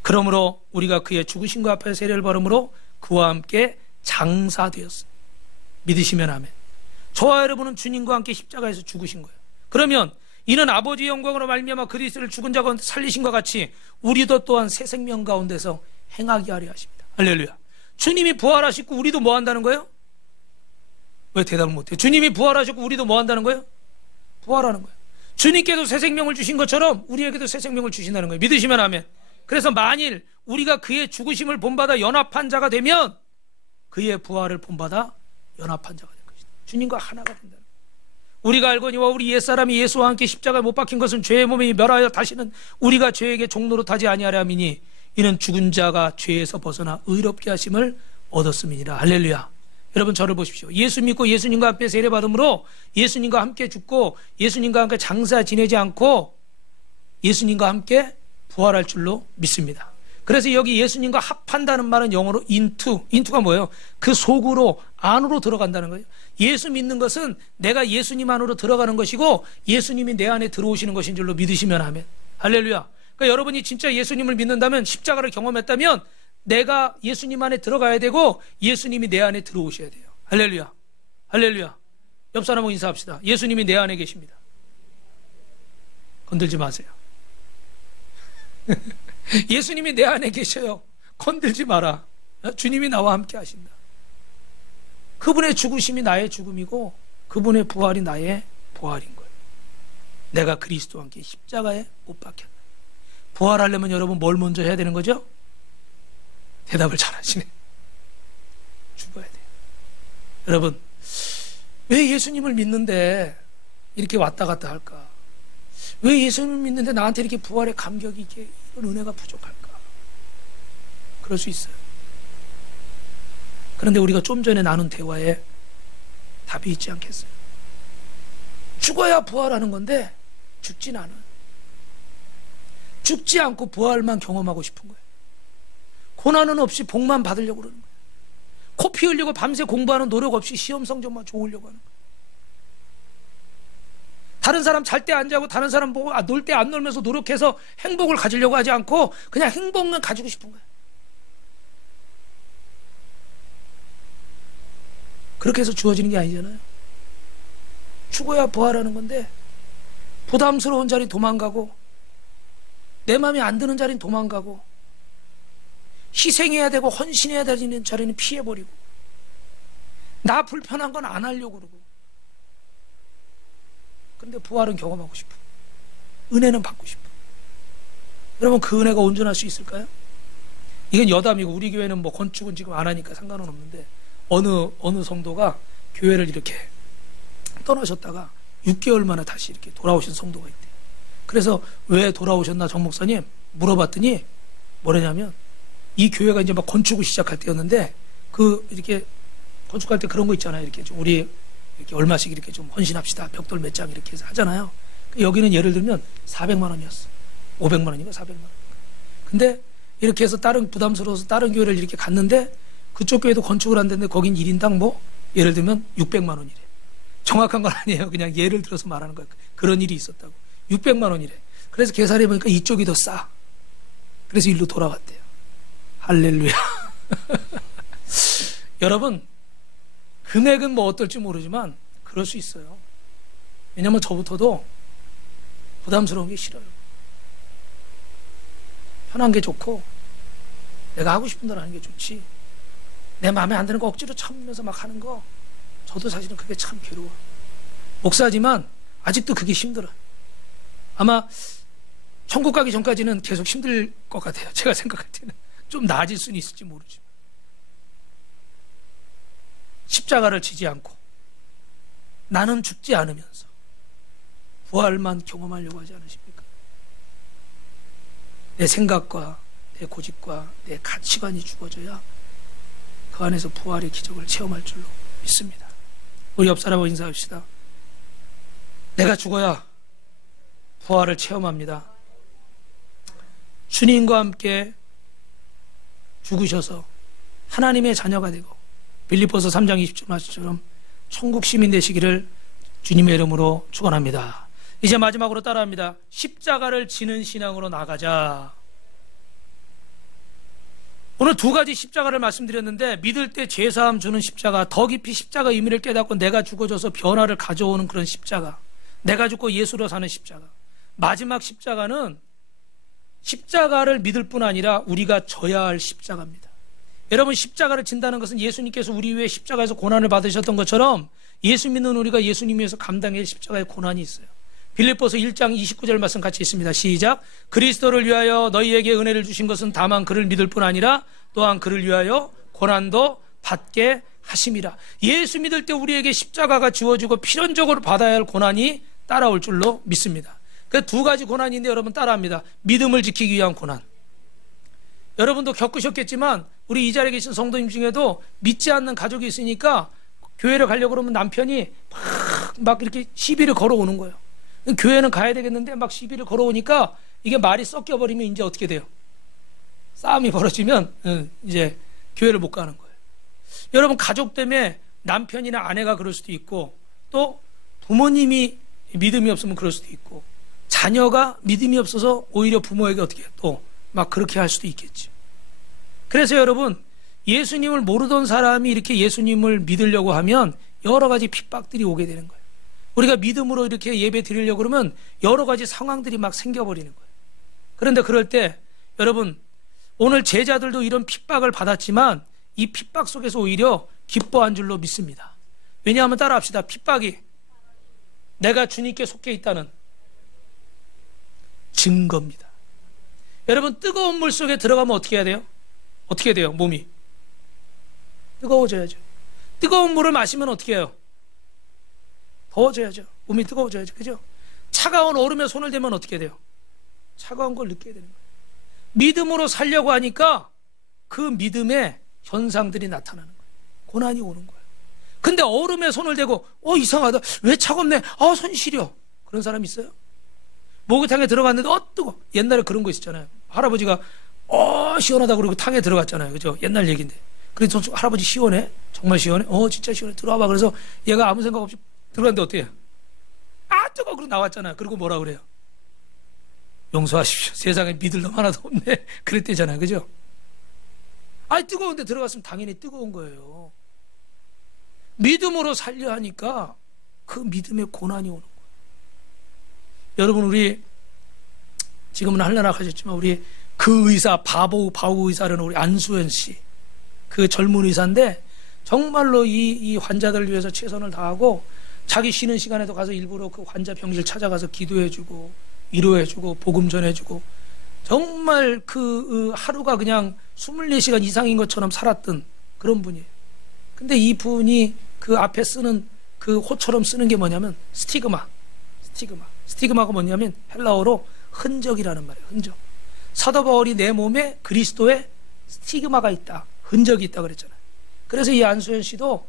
그러므로 우리가 그의 죽으심과 합하여 세례를 받음으로 그와 함께 장사되었습니다. 믿으시면 아멘. 저와 여러분은 주님과 함께 십자가에서 죽으신 거예요. 그러면 이는 아버지의 영광으로 말미암아 그리스도를 죽은 자 가운데 살리신 것 같이 우리도 또한 새 생명 가운데서 행하게 하려 하십니다. 할렐루야. 주님이 부활하시고 우리도 뭐 한다는 거예요? 왜 대답을 못해요? 주님이 부활하시고 우리도 뭐 한다는 거예요? 부활하는 거예요. 주님께도 새 생명을 주신 것처럼 우리에게도 새 생명을 주신다는 거예요. 믿으시면 아멘. 그래서 만일 우리가 그의 죽으심을 본받아 연합한 자가 되면 그의 부활을 본받아 연합한 자가 될 것이다. 주님과 하나가 된다는 거예요. 우리가 알거니와 우리 옛사람이 예수와 함께 십자가에 못 박힌 것은 죄의 몸에 멸하여 다시는 우리가 죄에게 종로로 타지 아니하려 함이니 이는 죽은 자가 죄에서 벗어나 의롭게 하심을 얻었음이니라. 할렐루야. 여러분 저를 보십시오. 예수 믿고 예수님과 함께 세례받음으로 예수님과 함께 죽고 예수님과 함께 장사 지내지 않고 예수님과 함께 부활할 줄로 믿습니다. 그래서 여기 예수님과 합한다는 말은 영어로 into가 뭐예요? 그 속으로, 안으로 들어간다는 거예요. 예수 믿는 것은 내가 예수님 안으로 들어가는 것이고 예수님이 내 안에 들어오시는 것인 줄로 믿으시면 하면. 할렐루야. 그러니까 여러분이 진짜 예수님을 믿는다면, 십자가를 경험했다면 내가 예수님 안에 들어가야 되고 예수님이 내 안에 들어오셔야 돼요. 할렐루야. 할렐루야. 옆 사람하고 인사합시다. 예수님이 내 안에 계십니다. 건들지 마세요. 예수님이 내 안에 계셔요. 건들지 마라. 주님이 나와 함께 하신다. 그분의 죽으심이 나의 죽음이고 그분의 부활이 나의 부활인 거예요. 내가 그리스도와 함께 십자가에 못 박혔다. 부활하려면 여러분 뭘 먼저 해야 되는 거죠? 대답을 잘 하시네. 죽어야 돼요. 여러분, 왜 예수님을 믿는데 이렇게 왔다 갔다 할까? 왜 예수님을 믿는데 나한테 이렇게 부활의 감격이, 이렇게 이런 은혜가 부족할까? 그럴 수 있어요. 그런데 우리가 좀 전에 나눈 대화에 답이 있지 않겠어요? 죽어야 부활하는 건데 죽진 않아. 죽지 않고 부활만 경험하고 싶은 거예요. 고난은 없이 복만 받으려고 그러는 거예요. 코 피 흘리고 밤새 공부하는 노력 없이 시험 성적만 좋으려고 하는 거예요. 다른 사람 잘 때 안 자고 다른 사람 보고 놀 때 안 놀면서 노력해서 행복을 가지려고 하지 않고 그냥 행복만 가지고 싶은 거예요. 그렇게 해서 주어지는 게 아니잖아요. 죽어야 부활하는 건데 부담스러운 자리 도망가고 내 마음에 안 드는 자리는 도망가고 희생해야 되고 헌신해야 되는 자리는 피해버리고, 나 불편한 건 안 하려고 그러고. 그런데 부활은 경험하고 싶어. 은혜는 받고 싶어. 여러분, 그 은혜가 온전할 수 있을까요? 이건 여담이고, 우리 교회는 뭐 건축은 지금 안 하니까 상관은 없는데, 어느 성도가 교회를 이렇게 떠나셨다가 6개월 만에 다시 이렇게 돌아오신 성도가 있대요. 그래서 왜 돌아오셨나 정 목사님 물어봤더니 뭐냐면, 이 교회가 이제 막 건축을 시작할 때였는데, 이렇게 건축할 때 그런 거 있잖아요. 이렇게 좀 우리 이렇게 얼마씩 이렇게 좀 헌신합시다. 벽돌 몇 장 이렇게 해서 하잖아요. 여기는 예를 들면 400만 원이었어. 500만 원인가 400만 원. 근데 이렇게 해서 부담스러워서 다른 교회를 이렇게 갔는데, 그쪽 교회도 건축을 한다는데 거긴 1인당 뭐 예를 들면 600만 원이래. 정확한 건 아니에요. 그냥 예를 들어서 말하는 거예요. 그런 일이 있었다고. 600만 원이래. 그래서 계산해 보니까 이쪽이 더 싸. 그래서 일로 돌아갔대요. 할렐루야. 여러분, 금액은 뭐 어떨지 모르지만 그럴 수 있어요. 왜냐면 저부터도 부담스러운 게 싫어요. 편한 게 좋고, 내가 하고 싶은 대로 하는 게 좋지, 내 마음에 안 드는 거 억지로 참으면서 막 하는 거, 저도 사실은 그게 참 괴로워. 목사지만 아직도 그게 힘들어. 아마 천국 가기 전까지는 계속 힘들 것 같아요. 제가 생각할 때는 좀 나아질 수는 있을지 모르지만, 십자가를 지지 않고 나는 죽지 않으면서 부활만 경험하려고 하지 않으십니까? 내 생각과 내 고집과 내 가치관이 죽어져야 그 안에서 부활의 기적을 체험할 줄로 믿습니다. 우리 옆 사람하고 인사합시다. 내가 죽어야 부활을 체험합니다. 주님과 함께 죽으셔서 하나님의 자녀가 되고 빌립보서 3장 20절 말씀처럼 천국 시민 되시기를 주님의 이름으로 축원합니다. 이제 마지막으로 따라합니다. 십자가를 지는 신앙으로 나가자. 오늘 두 가지 십자가를 말씀드렸는데, 믿을 때 죄사함 주는 십자가, 더 깊이 십자가 의미를 깨닫고 내가 죽어져서 변화를 가져오는 그런 십자가, 내가 죽고 예수로 사는 십자가. 마지막 십자가는 십자가를 믿을 뿐 아니라 우리가 져야 할 십자가입니다. 여러분, 십자가를 진다는 것은 예수님께서 우리 위해 십자가에서 고난을 받으셨던 것처럼 예수 믿는 우리가 예수님 위해서 감당해야 할 십자가의 고난이 있어요. 빌립보서 1장 29절 말씀 같이 있습니다. 시작. 그리스도를 위하여 너희에게 은혜를 주신 것은 다만 그를 믿을 뿐 아니라 또한 그를 위하여 고난도 받게 하심이라. 예수 믿을 때 우리에게 십자가가 지워지고 필연적으로 받아야 할 고난이 따라올 줄로 믿습니다. 그 두 가지 고난인데 여러분 따라합니다. 믿음을 지키기 위한 고난. 여러분도 겪으셨겠지만 우리 이 자리에 계신 성도님 중에도 믿지 않는 가족이 있으니까 교회를 가려고 그러면 남편이 막 이렇게 시비를 걸어오는 거예요. 교회는 가야 되겠는데 막 시비를 걸어오니까 이게 말이 섞여버리면 이제 어떻게 돼요? 싸움이 벌어지면 이제 교회를 못 가는 거예요. 여러분, 가족 때문에 남편이나 아내가 그럴 수도 있고, 또 부모님이 믿음이 없으면 그럴 수도 있고, 자녀가 믿음이 없어서 오히려 부모에게 어떻게 또 막 그렇게 할 수도 있겠죠. 그래서 여러분, 예수님을 모르던 사람이 이렇게 예수님을 믿으려고 하면 여러 가지 핍박들이 오게 되는 거예요. 우리가 믿음으로 이렇게 예배 드리려고 그러면 여러 가지 상황들이 막 생겨버리는 거예요. 그런데 그럴 때 여러분, 오늘 제자들도 이런 핍박을 받았지만 이 핍박 속에서 오히려 기뻐한 줄로 믿습니다. 왜냐하면 따라합시다. 핍박이 내가 주님께 속해 있다는 증거입니다. 여러분, 뜨거운 물 속에 들어가면 어떻게 해야 돼요? 어떻게 돼요? 몸이 뜨거워져야죠. 뜨거운 물을 마시면 어떻게 해요? 더워져야죠. 몸이 뜨거워져야죠. 그죠? 차가운 얼음에 손을 대면 어떻게 돼요? 차가운 걸 느끼게 되는 거예요. 믿음으로 살려고 하니까 그 믿음의 현상들이 나타나는 거예요. 고난이 오는 거예요. 근데 얼음에 손을 대고 이상하다. 왜 차갑네? 손 시려. 그런 사람 있어요? 목욕탕에 들어갔는데 뜨거. 옛날에 그런 거 있었잖아요. 할아버지가 시원하다 그러고 탕에 들어갔잖아요. 그죠? 옛날 얘기인데. 그래서 할아버지 시원해? 정말 시원해? 진짜 시원해. 들어와봐. 그래서 얘가 아무 생각 없이 들어갔는데 어때요? 뜨거워. 그러고 나왔잖아요. 그리고 뭐라 그래요? 용서하십시오. 세상에 믿을 놈 하나도 없네. 그랬대잖아요. 그죠? 뜨거운데 들어갔으면 당연히 뜨거운 거예요. 믿음으로 살려 하니까 그 믿음의 고난이 오는 거예요. 여러분, 우리 지금은 한란악 하셨지만 우리 그 의사, 바보 의사라는 우리 안수현 씨, 그 젊은 의사인데 정말로 이 환자들을 위해서 최선을 다하고 자기 쉬는 시간에도 가서 일부러 그 환자 병실 찾아가서 기도해주고 위로해주고 복음 전해주고 정말 그 하루가 그냥 24시간 이상인 것처럼 살았던 그런 분이에요. 근데 이 분이 그 앞에 쓰는 그 호처럼 쓰는 게 뭐냐면 스티그마가 뭐냐면 헬라어로 흔적이라는 말이에요. 흔적. 사도 바울이 내 몸에 그리스도의 스티그마가 있다, 흔적이 있다 그랬잖아요. 그래서 이 안수현 씨도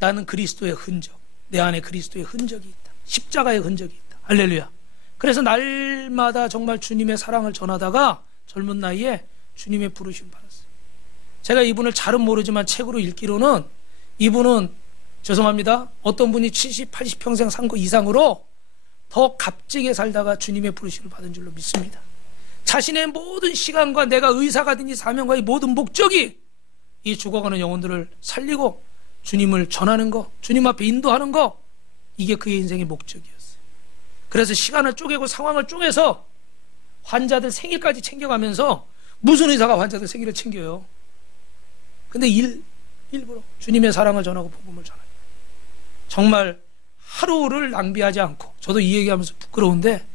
나는 그리스도의 흔적, 내 안에 그리스도의 흔적이 있다, 십자가의 흔적이 있다. 할렐루야. 그래서 날마다 정말 주님의 사랑을 전하다가 젊은 나이에 주님의 부르심 받았어요. 제가 이분을 잘은 모르지만 책으로 읽기로는 이분은 죄송합니다, 어떤 분이 70, 80평생 산 거 이상으로 더 값지게 살다가 주님의 부르심을 받은 줄로 믿습니다. 자신의 모든 시간과 내가 의사가 된 이 사명과 이 모든 목적이 이 죽어가는 영혼들을 살리고 주님을 전하는 거, 주님 앞에 인도하는 거, 이게 그의 인생의 목적이었어요. 그래서 시간을 쪼개고 상황을 쪼개서 환자들 생일까지 챙겨가면서, 무슨 의사가 환자들 생일을 챙겨요? 근데 일부러 주님의 사랑을 전하고 복음을 전하요. 정말 하루를 낭비하지 않고, 저도 이 얘기하면서 부끄러운데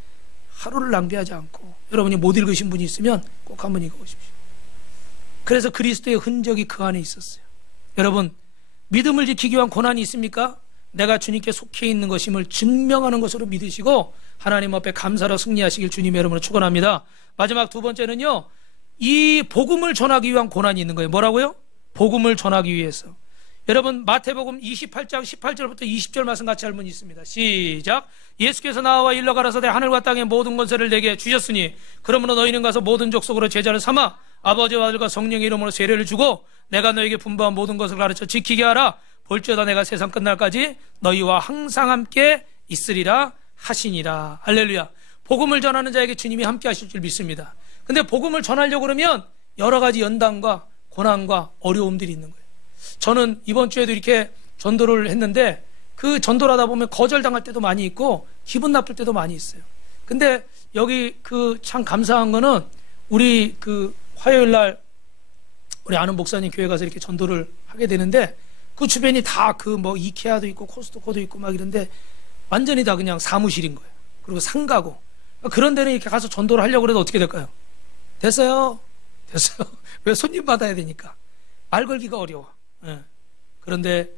하루를 낭비하지 않고, 여러분이 못 읽으신 분이 있으면 꼭 한번 읽어보십시오. 그래서 그리스도의 흔적이 그 안에 있었어요. 여러분, 믿음을 지키기 위한 고난이 있습니까? 내가 주님께 속해 있는 것임을 증명하는 것으로 믿으시고 하나님 앞에 감사로 승리하시길 주님의 이름으로 축원합니다. 마지막 두 번째는요, 이 복음을 전하기 위한 고난이 있는 거예요. 뭐라고요? 복음을 전하기 위해서. 여러분, 마태복음 28장 18절부터 20절 말씀 같이 할머니 있습니다. 시작. 예수께서 나와 일러 가라사대 하늘과 땅의 모든 권세를 내게 주셨으니 그러므로 너희는 가서 모든 족속으로 제자를 삼아 아버지와 아들과 성령의 이름으로 세례를 주고 내가 너에게 분부한 모든 것을 가르쳐 지키게 하라. 볼지어다 내가 세상 끝날까지 너희와 항상 함께 있으리라 하시니라. 할렐루야. 복음을 전하는 자에게 주님이 함께 하실 줄 믿습니다. 근데 복음을 전하려고 그러면 여러 가지 연단과 고난과 어려움들이 있는 거예요. 저는 이번 주에도 이렇게 전도를 했는데 그 전도를 하다 보면 거절당할 때도 많이 있고 기분 나쁠 때도 많이 있어요. 근데 여기 그 참 감사한 거는 우리 그 화요일 날 우리 아는 목사님 교회 가서 이렇게 전도를 하게 되는데 그 주변이 다 그 뭐 이케아도 있고 코스트코도 있고 막 이런데 완전히 다 그냥 사무실인 거예요. 그리고 상가고. 그런 데는 이렇게 가서 전도를 하려고 해도 어떻게 될까요? 됐어요. 왜? 손님 받아야 되니까. 말 걸기가 어려워. 예. 그런데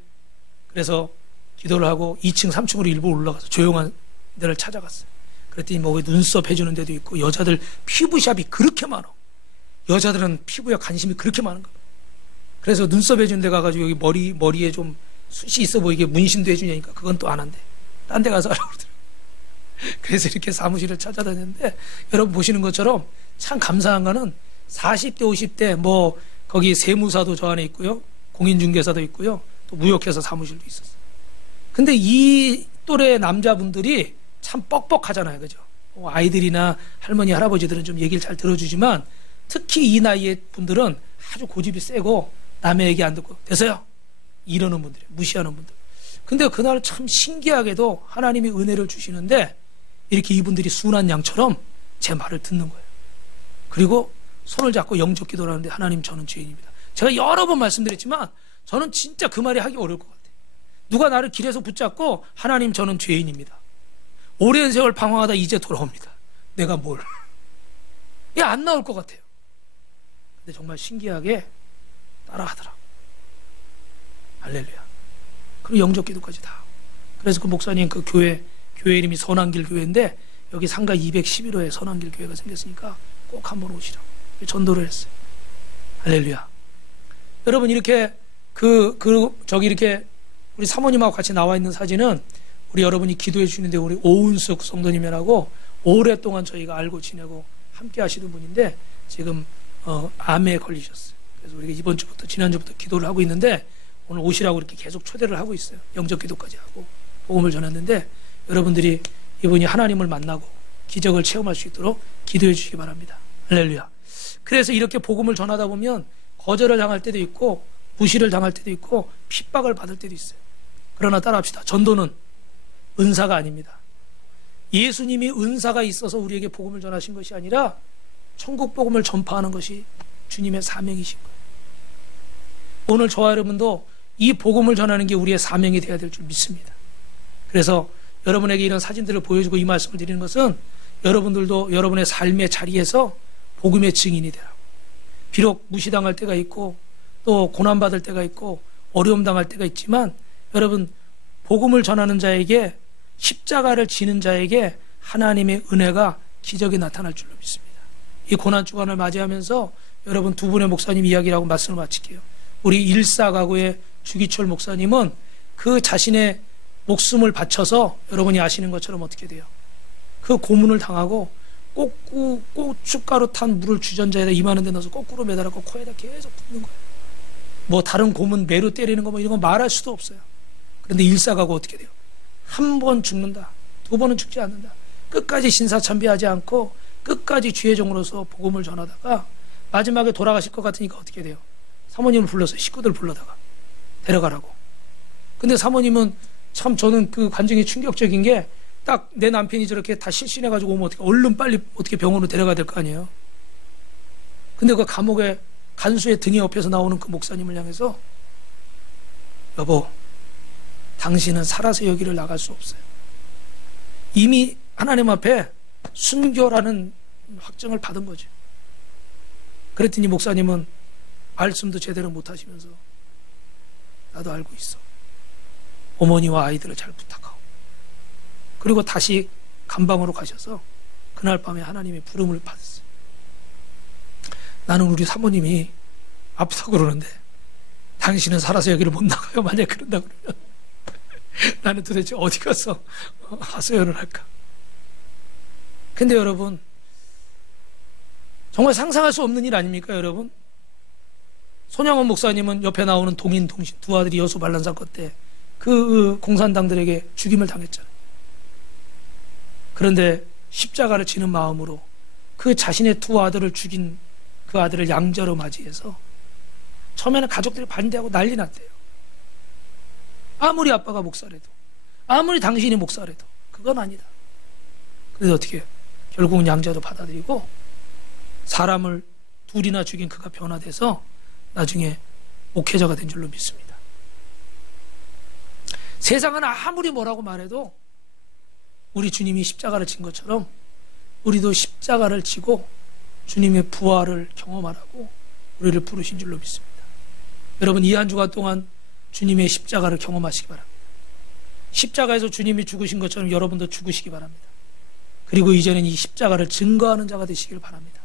그래서 기도를 하고 2층 3층으로 일부 올라가서 조용한 데를 찾아갔어요. 그랬더니 뭐 눈썹 해주는 데도 있고 여자들 피부샵이 그렇게 많아. 여자들은 피부에 관심이 그렇게 많은 거예요. 그래서 눈썹 해주는 데 가가지고 여기 머리에 좀 숱이 있어 보이게 문신도 해주냐니까 그건 또 안 한대. 딴 데 가서 하라고 그러더라고요. 그래서 이렇게 사무실을 찾아다녔는데 여러분 보시는 것처럼 참 감사한 거는 40대 50대 뭐 거기 세무사도 저 안에 있고요, 공인중개사도 있고요, 또 무역회사 사무실도 있었어요. 근데 이 또래 남자분들이 참 뻑뻑하잖아요, 그죠? 아이들이나 할머니 할아버지들은 좀 얘기를 잘 들어주지만 특히 이 나이의 분들은 아주 고집이 세고 남의 얘기 안 듣고 됐어요 이러는 분들이에요. 무시하는 분들. 근데 그날 참 신기하게도 하나님이 은혜를 주시는데 이렇게 이분들이 순한 양처럼 제 말을 듣는 거예요. 그리고 손을 잡고 영접 기도를 하는데 하나님 저는 죄인입니다. 제가 여러 번 말씀드렸지만 저는 진짜 그 말이 하기 어려울 것 같아요. 누가 나를 길에서 붙잡고 하나님 저는 죄인입니다. 오랜 세월 방황하다 이제 돌아옵니다. 내가 뭘. 이게 안 나올 것 같아요. 근데 정말 신기하게 따라하더라. 할렐루야. 그리고 영접 기도까지 다. 그래서 그 목사님 그 교회 이름이 선한길 교회인데 여기 상가 211호에 선한길 교회가 생겼으니까 꼭 한번 오시라고 전도를 했어요. 할렐루야. 여러분 이렇게 저기 이렇게 우리 사모님하고 같이 나와 있는 사진은 우리 여러분이 기도해 주시는데 우리 오은숙 성도님이라고 오랫동안 저희가 알고 지내고 함께 하시는 분인데 지금 암에 걸리셨어요. 그래서 우리가 이번 주부터 지난주부터 기도를 하고 있는데 오늘 오시라고 이렇게 계속 초대를 하고 있어요. 영접 기도까지 하고 복음을 전했는데 여러분들이 이분이 하나님을 만나고 기적을 체험할 수 있도록 기도해 주시기 바랍니다. 할렐루야. 그래서 이렇게 복음을 전하다 보면 거절을 당할 때도 있고 무시를 당할 때도 있고 핍박을 받을 때도 있어요. 그러나 따라합시다. 전도는 은사가 아닙니다. 예수님이 은사가 있어서 우리에게 복음을 전하신 것이 아니라 천국 복음을 전파하는 것이 주님의 사명이신 거예요. 오늘 저와 여러분도 이 복음을 전하는 게 우리의 사명이 되어야 될 줄 믿습니다. 그래서 여러분에게 이런 사진들을 보여주고 이 말씀을 드리는 것은 여러분들도 여러분의 삶의 자리에서 복음의 증인이 되라고. 비록 무시당할 때가 있고 또 고난받을 때가 있고 어려움 당할 때가 있지만 여러분, 복음을 전하는 자에게, 십자가를 지는 자에게 하나님의 은혜가 기적이 나타날 줄로 믿습니다. 이 고난 주간을 맞이하면서 여러분, 두 분의 목사님 이야기라고 말씀을 마칠게요. 우리 일사가구의 주기철 목사님은 그 자신의 목숨을 바쳐서 여러분이 아시는 것처럼 어떻게 돼요? 그 고문을 당하고 고춧가루 탄 물을 주전자에다 이만한 데 넣어서 거꾸로 매달았고 코에다 계속 붓는 거예요. 뭐 다른 고문 매로 때리는 거 뭐 이런 거 말할 수도 없어요. 그런데 일사가고 어떻게 돼요? 한 번 죽는다, 두 번은 죽지 않는다. 끝까지 신사참배하지 않고 끝까지 주의 종으로서 복음을 전하다가 마지막에 돌아가실 것 같으니까 어떻게 돼요? 사모님을 불러서 식구들 불러다가 데려가라고. 근데 사모님은 참, 저는 그 관중이 충격적인 게, 딱 내 남편이 저렇게 다 실신해가지고 오면 어떻게, 얼른 빨리 어떻게 병원으로 데려가야 될 거 아니에요. 근데 그 감옥에 간수의 등에 업혀서 나오는 그 목사님을 향해서, 여보, 당신은 살아서 여기를 나갈 수 없어요. 이미 하나님 앞에 순교라는 확정을 받은 거죠. 그랬더니 목사님은 말씀도 제대로 못하시면서, 나도 알고 있어, 어머니와 아이들을 잘 부탁하고, 그리고 다시 감방으로 가셔서 그날 밤에 하나님의 부름을 받았어요. 나는 우리 사모님이 아프다고 그러는데 당신은 살아서 여기를 못 나가요. 만약 그런다 그러면 나는 도대체 어디 가서 하소연을 할까? 근데 여러분, 정말 상상할 수 없는 일 아닙니까, 여러분? 손양원 목사님은 옆에 나오는 동인, 동신 두 아들이 여수 반란 사건 때 그 공산당들에게 죽임을 당했잖아요. 그런데 십자가를 지는 마음으로 그 자신의 두 아들을 죽인 그 아들을 양자로 맞이해서 처음에는 가족들이 반대하고 난리 났대요. 아무리 아빠가 목사래도, 아무리 당신이 목사래도 그건 아니다. 그래서 어떻게 해요? 결국은 양자도 받아들이고 사람을 둘이나 죽인 그가 변화돼서 나중에 목회자가 된 줄로 믿습니다. 세상은 아무리 뭐라고 말해도 우리 주님이 십자가를 진 것처럼 우리도 십자가를 지고 주님의 부활을 경험하라고 우리를 부르신 줄로 믿습니다. 여러분, 이 한 주간 동안 주님의 십자가를 경험하시기 바랍니다. 십자가에서 주님이 죽으신 것처럼 여러분도 죽으시기 바랍니다. 그리고 이제는 이 십자가를 증거하는 자가 되시길 바랍니다.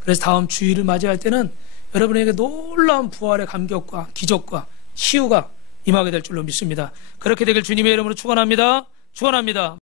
그래서 다음 주일을 맞이할 때는 여러분에게 놀라운 부활의 감격과 기적과 치유가 임하게 될 줄로 믿습니다. 그렇게 되길 주님의 이름으로 축원합니다. 축원합니다.